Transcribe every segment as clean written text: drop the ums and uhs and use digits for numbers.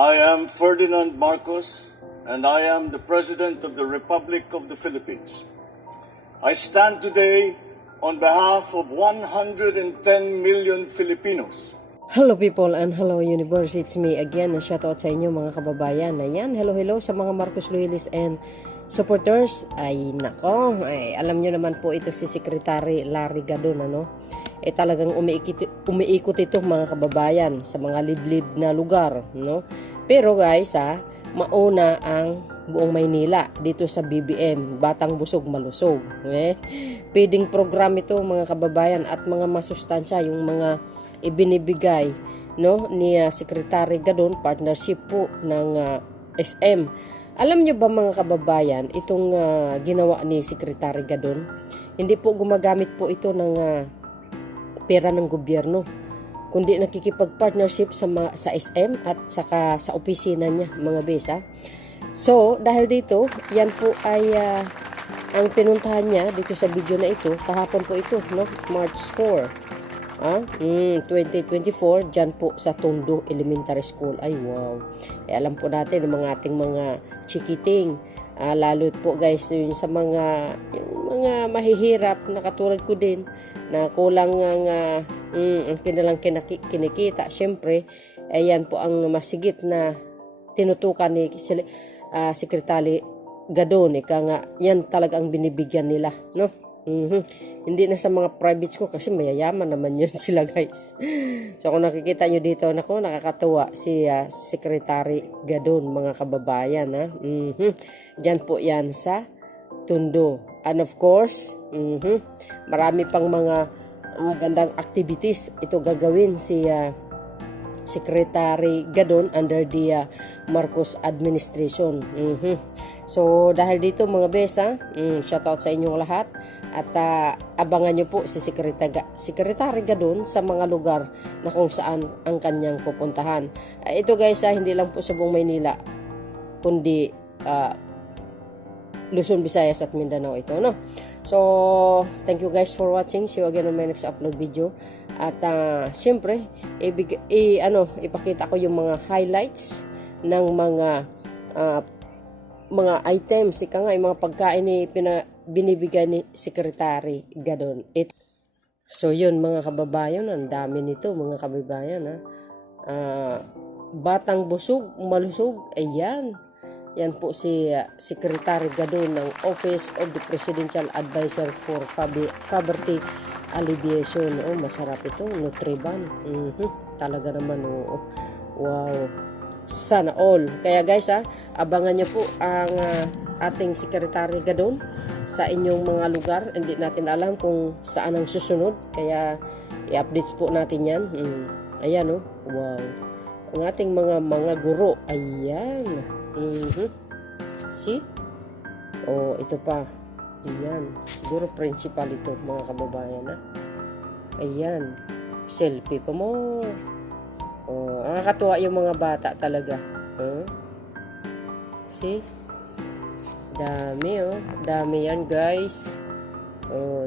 I am Ferdinand Marcos, and I am the President of the Republic of the Philippines. I stand today on behalf of 110 million Filipinos. Hello people and hello universe, it's me again. Shoutout sa inyo mga kababayan. Ayan, hello sa mga Marcos loyalists and supporters. Ay nako, alam nyo naman po ito si Secretary Larry Gadon, talagang umiikot ito mga kababayan sa mga liblib na lugar, no? Pero guys, mauna ang buong Maynila dito sa BBM, Batang Busog Malusog. Feeding program ito mga kababayan at mga masustansya yung mga ibinibigay, no, ni Secretary Gadon, partnership po ng SM. Alam nyo ba mga kababayan, itong ginawa ni Secretary Gadon, hindi po gumagamit po ito ng pera ng gobyerno, kundi nakikipag-partnership sa SM at saka sa opisina niya mga besa. So dahil dito, yan po ay ang pinuntahan niya dito sa video na ito, kahapon po ito, no? March 4, 2024, dyan po sa Tondo Elementary School. Ay wow, alam po natin ng mga ating mga chikiting, lalo po guys yung sa mga mahihirap na katulad ko din na kulang ang kanilang kinikita. Syempre ayan po ang masigit na tinutukan ni Secretary Gadon, nga yan talaga ang binibigyan nila, no? Hindi na sa mga private school kasi mayayaman naman yun sila guys. So kung nakikita nyo dito, nakakatuwa si Secretary Gadon mga kababayan. Diyan po yan sa Tondo. And of course, marami pang mga gandang activities ito gagawin si Secretary Gadon under the Marcos administration. So dahil dito mga besa, shoutout sa inyong lahat at abangan nyo po si Secretary Gadon sa mga lugar na kung saan ang kanyang pupuntahan. Ito guys, hindi lang po sa buong Maynila kundi Luzon, Visayas at Mindanao ito, no? So thank you guys for watching. See you again on my next upload video. At siyempre ipakita ko yung mga highlights ng mga items, yung mga pagkain ni binibigay ni Secretary Gadon. So yun mga kababayan, ang dami nito mga kababayan. Batang Busog Malusog, ayan. Yan po si Secretary Gadon ng Office of the Presidential Advisor for Poverty Alleviation. Masarap ito, Nutriban. Talaga naman, wow. Sana all. Kaya guys, abangan nyo po ang ating Secretary Gadon sa inyong mga lugar. Hindi natin alam kung saan ang susunod, kaya i-updates po natin yan. Ayan, wow. Ang ating mga guro, ayan. See? Ito pa. Ayan. Siguro principal ito mga kababayan. Ayan. Selfie pa mo. Nakakatuwa yung mga bata talaga. See? Dami, dami yan guys.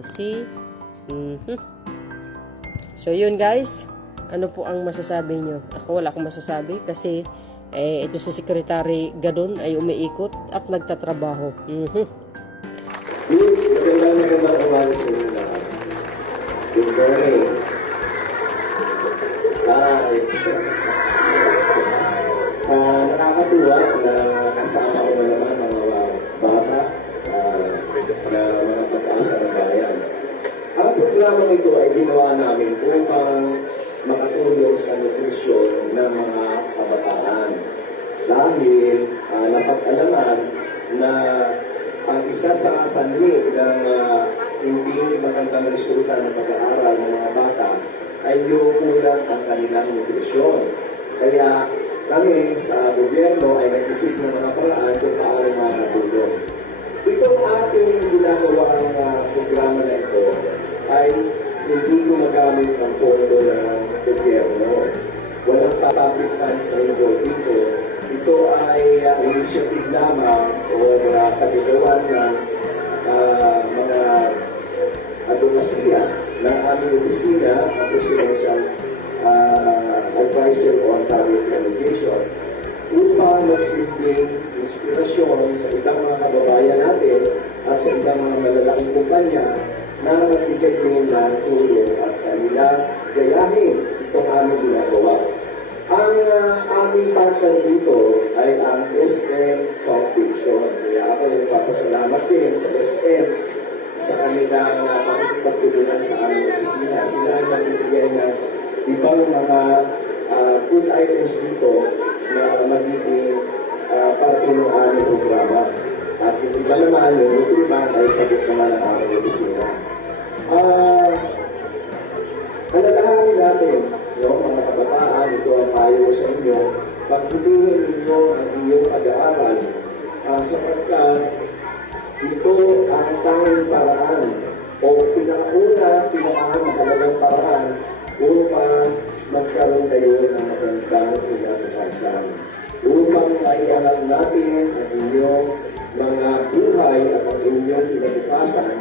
See? So yun guys. Ano po ang masasabi nyo? Ako wala akong masasabi kasi ito si Secretary Gadon ay umiikot at nagtatrabaho. Please, magandang umaga sa inyo lahat. Good morning. Hi. Nakakatuwa na kasama ko na naman ang mga bata na mga pag-asa ng bayan. Ang programang ito ay ginawa namin kung parang makatulong sa nutrisyon ng mga kabataan. Dahil napag-alaman na ang isa sa sanhi ng hindi magandang resulta ng pag-aaral ng mga bata ay yung kulang ang kanilang nutrisyon. Kaya kami sa gobyerno ay nag-isip ng mga paraan kung paano makatulong. Itong ating ginagawang programa na ito ay hindi gumagamit ng pondo ng gobyerno. Walang public funds na involved dito. Ito ay initiative lamang o kagagawan ng mga advokasya ng aming opisina, ang Presidential Advisor on Public Education. upang magsilbing inspirasyon sa ibang mga kababayan natin at sa ibang mga malalaking kumpanya na magbigay din ng tulong at kanila gayahin itong aming ginagawa. Ang aming partner dito ay ang SM Foundation. Kaya ako nagpapasalamat din sa SM sa kanilang pakikipagtulungan sa aming opisina. Sila ay magbibigay ng ibang mga food items dito na magiging parte ng aming programa. At yung iba naman, yung nutriman ay sagot naman ng aming opisina. Alalahanin natin, mga kabataan, ito ang payo ko sa inyo, pagpilihin ninyo ang inyong pag-aaral sapagkat ito ang tanging paraan o pinakamahalagang paraan upang magkaroon kayo ng magandang kinabukasan. Upang maiangat natin ang inyong mga buhay at ang inyong kinabukasan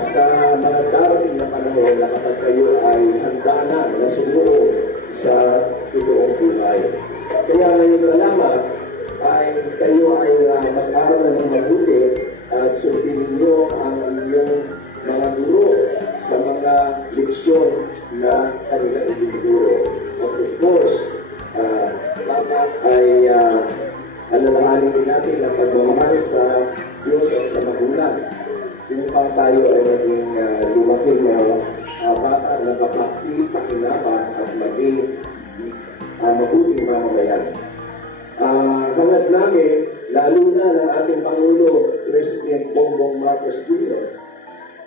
sa mga darating na panahon na kapag kayo ay handa na sumuo sa totoong buhay. Kaya ngayon na lamang ay kayo ay mag-aral na ng mabuti at sundin ninyo ang inyong mga guro sa mga leksyon na kanilang ituturo. At of course, ay alalahanin din natin ang pagmamahal sa Diyos at sa magulang. Upang tayo ay maging lumaking bata na pakinabang at maging mabuting mamamayan. Hangad namin, lalo na ng ating Pangulo, President Bongbong Marcos Jr.,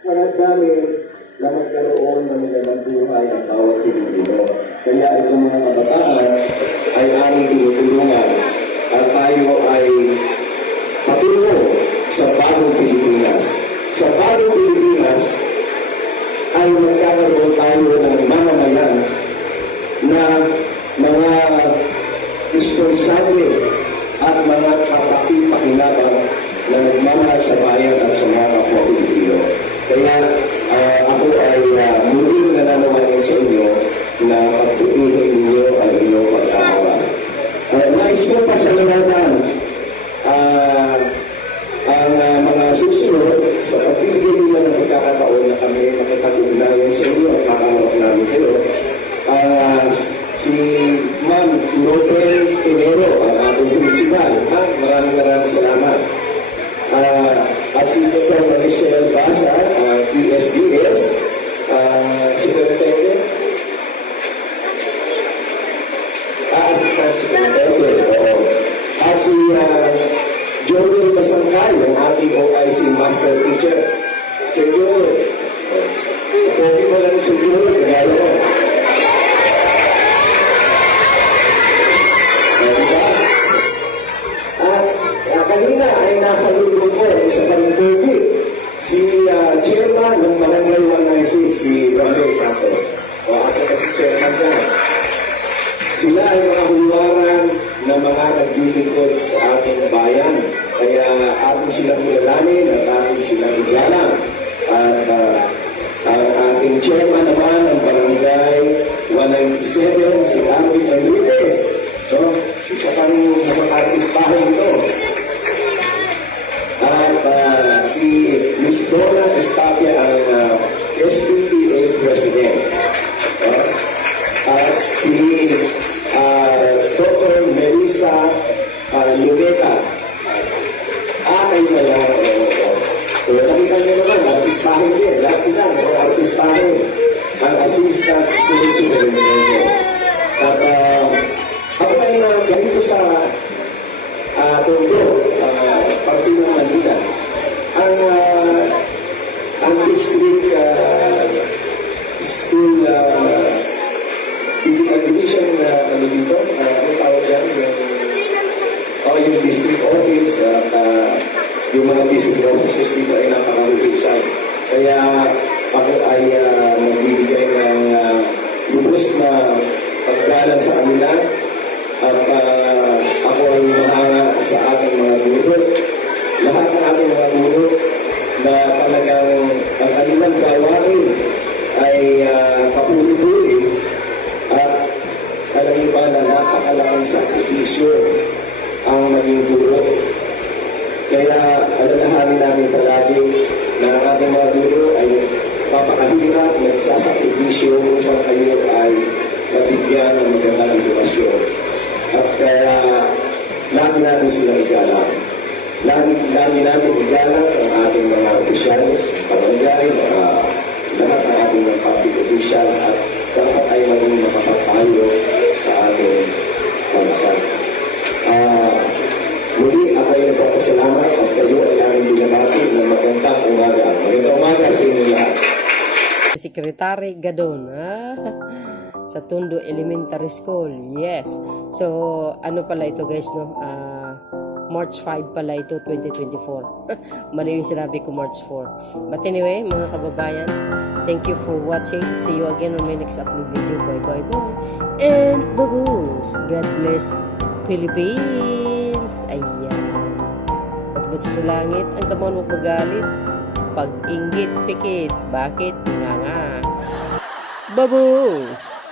hangad namin na magkaroon ng magandang buhay ang bawat Pilipino. Kaya itong mga kabataan ay aming tinutulungan at tayo ay patungo sa bagong Pilipinas. Sa bagong Pilipinas ay magkakaroon tayo ng mamamayan na mga responsable at mga kapaki-pakinabang na nagmamahal sa bayan at sa mga kapwa Pilipino. Kaya ako ay muling nananawagan sa inyo na pagputihin ninyo ang inyong pag-aaral. Nais ko pasalamatan ang mga susunod sa pagbibigay nila ng pagkakataon na kami makipag-ugnayan sa inyo at makaharap namin kayo. Si Ma'am Nobel Tenero, ang ating principal. Maraming salamat. At si Dr. Maricel Basa, PSDS, Superintendent. Assistant Superintendent. At si Joel Basangkay, ang ating OIC Master Teacher. Si Joel. Pogi mo lang si Joel, kagaya ko. At kanina ay nasa lulo ko, isa pa rin pogi, si Chairman ng Barangay 196, si Ramel Santos. O asa ka si Chairman dyan. Sila ay mga huluwaran na mga naglilingkod sa ating bayan. Kaya ating silang kilalanin at ating silang igalang. At ang ating chairman naman ng Barangay 197, si Alvin Enriquez. So, isa pang napaka-artistahin ito. At si Miss Donna Estapia, ang SPPA President. At si Dr. Melissa Luneta. Kayo na lang. Nakita nyo naman, artistahin din. Lahat sila, artistahin. Ang Assistant School Superintendent. At ako ay ganito sa Tondo, Partido ng Manila. Ang district school division ano dito, ano tawag yan? Yung district office at yung mga district offices dito ay napakahutusan. Kaya ako ay magbibigay ng lubos na paggalang sa kanila at ako ay mahanga sa ating mga guro. Lahat ng ating mga guro na talagang ang kanilang gawain ay papuli-puli at alam niyo ba na napakalaking sakripisyo ang maging guro. Kaya alalahanin namin palagi na ang ating mga guro ay papakahirap, nagsasakripisyo upang kayo ay mabigyan ng magandang edukasyon. At kaya lagi natin silang igalang. Lagi natin igalang ang ating mga opisyalis, barangay, lahat ng ating mga public official at dapat ay maging makapagpayo sa ating bansa. Muli ako ay nagpapasalamat at kayo ay aming binabati ng magandang umaga. Magandang umaga sa inyo lahat. Secretary Gadon, sa Tondo Elementary School. Yes. So, ano pala ito guys, no? March 5 pala ito, 2024. Mali yung sinabi ko, March 4. But anyway, mga kababayan, thank you for watching. See you again on my next upload video. Bye. And babush! God bless Philippines! Ayan. At sa langit, ang kamon mo magalit. Pag-inggit, pikit. Bakit? Nga. Babush!